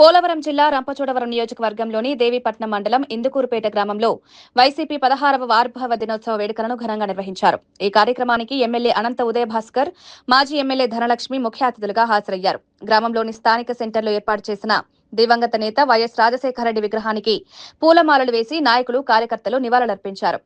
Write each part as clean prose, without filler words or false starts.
పోలవరం జిల్లా రంపచోడవరం నియోజకవర్గంలోని దేవీపట్నం మండలం ఇందుకూరుపేట గ్రామంలో వైసీపీ 16వ ఆవిర్భావ దినోత్సవ వేడుకలను ఘనంగా నిర్వహించారు. ఈ కార్యక్రమానికి ఎమ్మెల్యే అనంత ఉదయభాస్కర్, మాజీ ఎమ్మెల్యే ధనలక్ష్మి ముఖ్య అతిథులుగా హాజరయ్యారు. గ్రామంలోని స్థానిక సెంటర్లో ఏర్పాటు చేసిన దివంగత నేత వైఎస్ రాజశేఖరరెడ్డి విగ్రహానికి పూలమాలలు వేసి నాయకులు, కార్యకర్తలు నివాళులర్పించారు.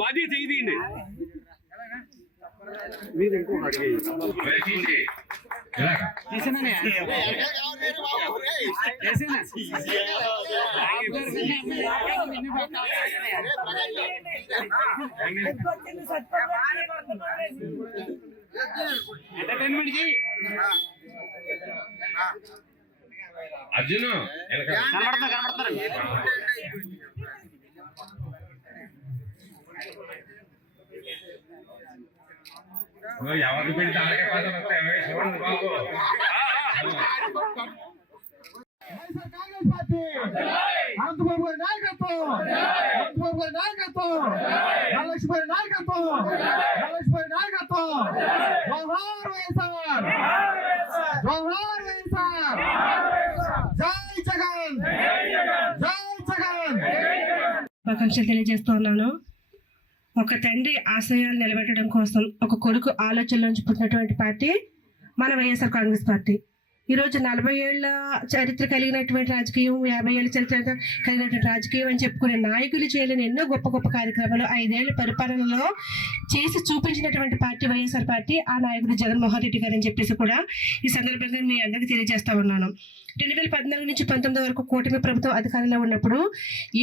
బాధ్యత ఇది మీరు ఇంకో అర్జున్ ఎవరికి పెడితే అలాగే చూడండి బాబు. అనంతబాబు గారి నాయకత్వం, అనంతబాబు గారి నాయకత్వం, ధనలక్ష్మి గారి నాయకత్వం, ధనలక్ష్మి గారి నాయకత్వం. జోహార్ వైఎస్ఆర్, జోహార్ వైఎస్ఆర్, జై జగన్, జై జగన్. శుభాకాంక్షలు తెలియజేస్తున్నాను. ఒక తండ్రి ఆశయాలు నిలబెట్టడం కోసం ఒక కొడుకు ఆలోచనలోంచి పుట్టినటువంటి పార్టీ మన వైఎస్ఆర్ కాంగ్రెస్ పార్టీ. ఈరోజు 40 ఏళ్ల చరిత్ర కలిగినటువంటి రాజకీయం, 50 ఏళ్ల చరిత్ర కలిగినటువంటి రాజకీయం అని చెప్పుకునే నాయకులు చేయలేని ఎన్నో గొప్ప గొప్ప కార్యక్రమాలు 5 ఏళ్ల పరిపాలనలో చేసి చూపించినటువంటి పార్టీ వైఎస్ఆర్ పార్టీ. ఆ నాయకుడు జగన్మోహన్ రెడ్డి గారు అని చెప్పేసి కూడా ఈ సందర్భంగా మీ అందరికీ తెలియజేస్తా ఉన్నాను. 2014 నుంచి 19 వరకు కూటమి ప్రభుత్వం అధికారంలో ఉన్నప్పుడు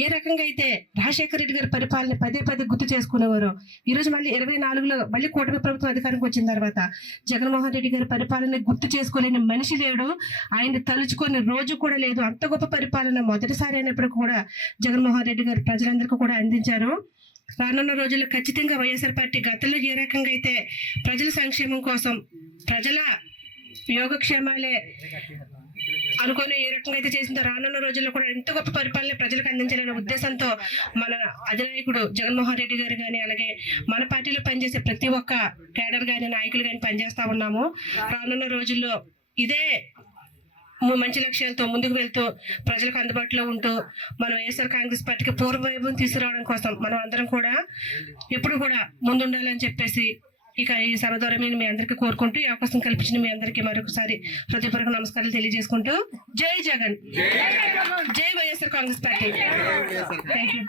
ఏ రకంగా అయితే రాజశేఖర రెడ్డి గారి పరిపాలన పదే పదే గుర్తు చేసుకునేవారు, ఈరోజు మళ్ళీ 24లో మళ్ళీ కూటమి ప్రభుత్వం అధికారంకి వచ్చిన తర్వాత జగన్మోహన్ రెడ్డి గారి పరిపాలన గుర్తు చేసుకోలేని మనిషి లేడు, ఆయన తలుచుకొని రోజు కూడా లేదు. అంత గొప్ప పరిపాలన మొదటిసారి అయినప్పుడు కూడా జగన్మోహన్ రెడ్డి గారు ప్రజలందరికీ కూడా అందించారు. రానున్న రోజుల్లో ఖచ్చితంగా వైఎస్ఆర్ పార్టీ గతంలో ఏ రకంగా అయితే ప్రజల సంక్షేమం కోసం, ప్రజల యోగక్షేమాలే అనుకొని ఏ రకంగా అయితే చేసిందో రానున్న రోజుల్లో కూడా ఎంత గొప్ప పరిపాలన ప్రజలకు అందించాలనే ఉద్దేశంతో మన అధినాయకుడు జగన్మోహన్ రెడ్డి గారు కానీ, అలాగే మన పార్టీలో పనిచేసే ప్రతి ఒక్క కేడర్ కానీ, నాయకులు కానీ పనిచేస్తా ఉన్నాము. రానున్న రోజుల్లో ఇదే మంచి లక్ష్యాలతో ముందుకు వెళ్తూ ప్రజలకు అందుబాటులో ఉంటూ మన వైఎస్ఆర్ కాంగ్రెస్ పార్టీకి పూర్వవైభవం తీసుకురావడం కోసం మనం అందరం కూడా ఎప్పుడు కూడా ముందుండాలని చెప్పేసి ఇక ఈ సభ ద్వారా మీ అందరికీ కోరుకుంటూ ఈ అవకాశం కల్పించిన మీ అందరికీ మరొకసారి హృదయపూర్వక నమస్కారాలు తెలియజేసుకుంటూ జై జగన్, జై YSR Congress party. Thank you.